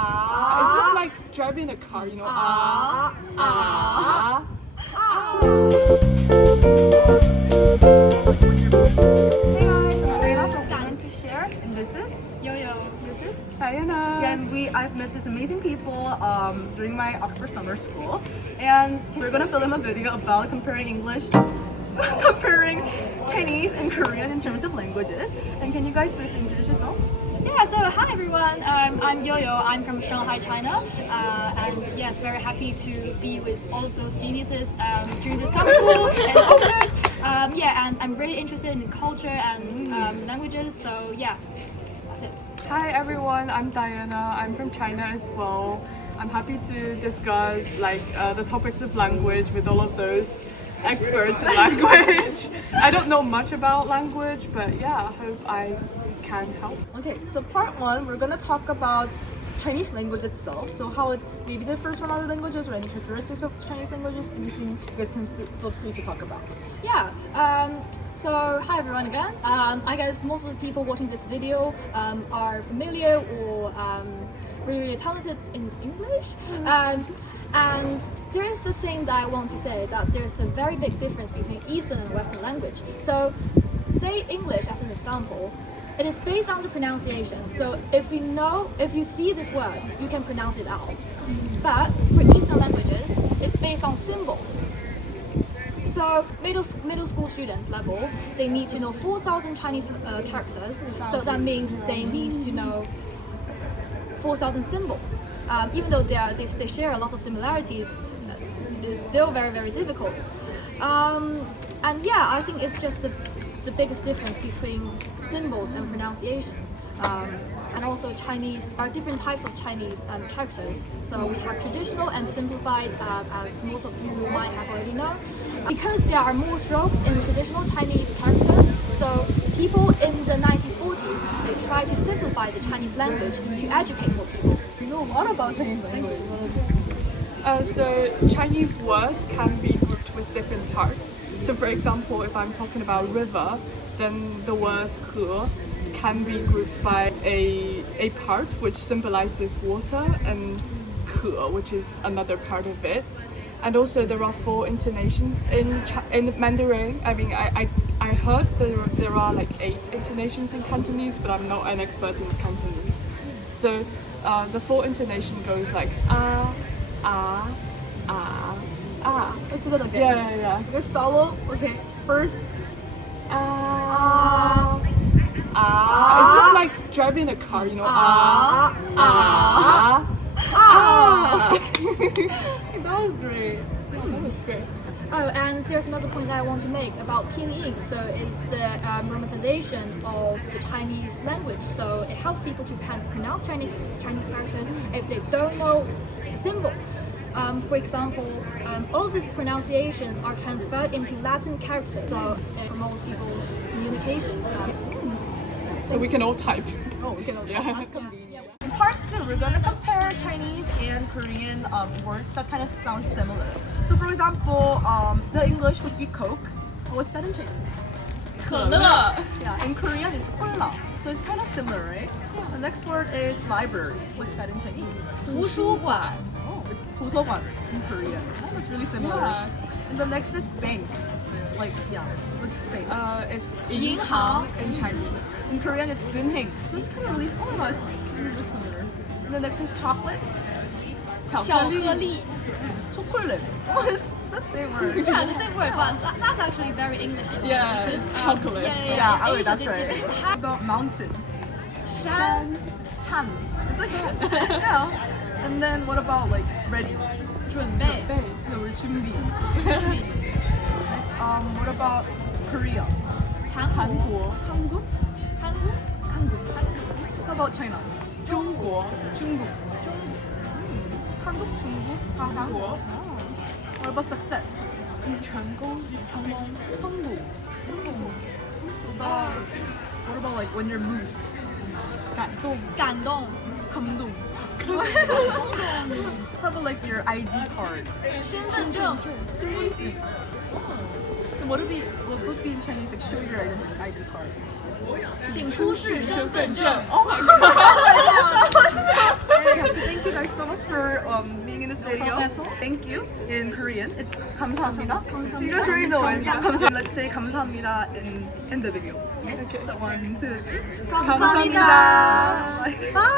It's just like driving a car, you know. Hey guys, I'm Elena from WLTS, and this is Yoyo. This is Diana. and I've met these amazing people during my Oxford summer school, and we're gonna film a video about comparing Chinese and Korean in terms of languages. And can you guys briefly introduce yourselves? Yeah, so hi everyone. I'm Yoyo. I'm from Shanghai, China. And yes, very happy to be with all of those geniuses during this summer school in Oxford. Yeah, and I'm really interested in culture and languages. So yeah, that's it. Hi everyone, I'm Diana. I'm from China as well. I'm happy to discuss the topics of language with all of those experts in language. I don't know much about language, but yeah, I hope I can help. Okay, so part one, we're gonna talk about Chinese language itself. So how it maybe differs from other languages, or any characteristics of Chinese languages, anything you guys can feel free to talk about. Yeah. So hi everyone again. I guess most of the people watching this video are familiar or really talented in English. And there is the thing that I want to say, that there's a very big difference between Eastern and Western language. So say English as an example, it is based on the pronunciation. So if you see this word, you can pronounce it out. But for Eastern languages, it's based on symbols. So middle school students level, they need to know 4,000 Chinese characters. So that means they need to know 4,000 symbols. Even though they share a lot of similarities, it's still very, very difficult. And yeah, I think it's just the biggest difference between symbols and pronunciations. And also different types of Chinese characters. So we have traditional and simplified, as most of you might have already known. Because there are more strokes in traditional Chinese characters, so people in the 1940s, they tried to simplify the Chinese language to educate more people. You know a lot about Chinese language. So Chinese words can be grouped with different parts. So for example, if I'm talking about river, then the word he can be grouped by a part which symbolizes water, and he, which is another part of it. And also there are 4 intonations in Mandarin. I mean, I heard there are like 8 intonations in Cantonese, but I'm not an expert in Cantonese. So the 4 intonation goes like ah. Let's do that again. Yeah. You guys follow? Okay, first. It's just like driving a car, you know. That was great. That was great. Oh, and there's another point that I want to make about pinyin. So it's the romanization of the Chinese language. So it helps people to pronounce Chinese characters if they don't know the symbol. For example, all these pronunciations are transferred into Latin characters. So it promotes people's communication. So we can all type. Oh, we can. Yeah. That's convenient. In part 2, we're gonna compare Chinese and Korean words that kind of sound similar. So, for example, the English would be Coke. What's that in Chinese? 可乐. Yeah, in Korean it's 콜라. So it's kind of similar, right? The next word is library. What's that in Chinese? 图书馆. Oh, it's 도서관 in Korean. Oh, that's really similar. Yeah. And the next is bank. Like, yeah, what's bank? It's 银行 in Chinese. In Korean it's 은행. So it's kind of really, oh my, it's really similar. And the next is chocolate. 巧克力. It's chocolate. Oh, it's the same word. Yeah, the same word, but that's actually very English. Yeah, it's chocolate. Yeah, oh, Asia that's did right. it. How about mountain? 山. 산. It's like yeah. And then what about like ready? 准备. No, we're 준비. Next, what about Korea? 한국. 한국? 한국. How about China? 中国. 중국. 한국, 중국, 한국. 한국. What about success? 成功. 성공. What about like when you're moved? 감동. 感动. 감동. How about like your ID card? 身份证. 신분증. And what would be in Chinese like show your ID card? 请出示身份证. Oh my god. That was so sick. So thank guys so much for being in this video. Thank you in Korean. It's 감사합니다. You guys already know it. 감사합니다. Let's say 감사합니다 in the video. Okay. So 1, 2, 3. 감사합니다. Bye. Bye.